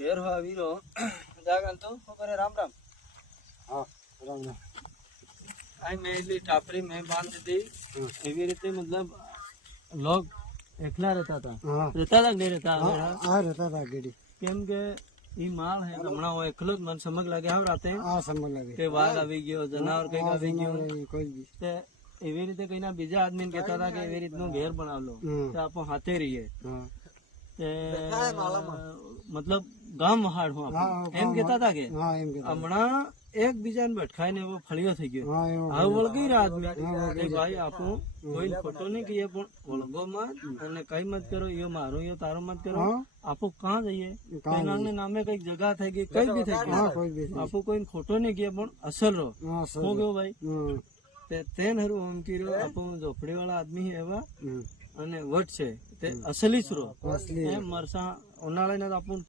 घेर हो वीरो जागन तो करे राम राम। हाँ राम राम। आई मैं इतनी टापरी में बांध दी एवी रीते मतलब लोग एकला रहता था। हाँ रहता था कि नहीं रहता? हाँ रहता था गेड़ी। केम के ई माल है हमણાં वो એકલો જ મન સમગ લાગે આવ રાતે हाँ समझ लगे કે વાઘ આવી ગયો જનાવર કઈક આવી ગયું कोई भी। તે એવી રીતે કઈના બીજા આદમી ને કહેતા હતા કે એવી રીતનું ઘેર બનાવ લો તો આપો હાથે રહીએ हाँ તે मतलब ગામ વહાડ હું हाँ એમ કહેતા હતા કે हाँ एम के। હમણાં એકબીજાને ભટકાઈને એવો ફળિયો થઈ ગયો हाँ एम આવું વળગી રહ્યા આદમી કે ભાઈ આપણું કોઈ ખોટો નહીં કહીએ પણ વળગો મત અને કઈ મત કરો યો મારો યો તારો મત કરો हाँ આપો કાં જઈએ તેના નામે કઈક જગા થઈ ગઈ કઈ બી થઈ हाँ ગઈ कोई भी। આપો કોઈ ખોટો નહીં કહીએ પણ અસલ રહો हाँ શું सब। કેવું ભાઈ हाँ તેન હરું એમ કર્યું આપો ઝોપડી વાળા આદમી એવા हाँ અને વટ છે તે અસલી જ રહો असली। એમ મરસા ઉનાળાને આપણું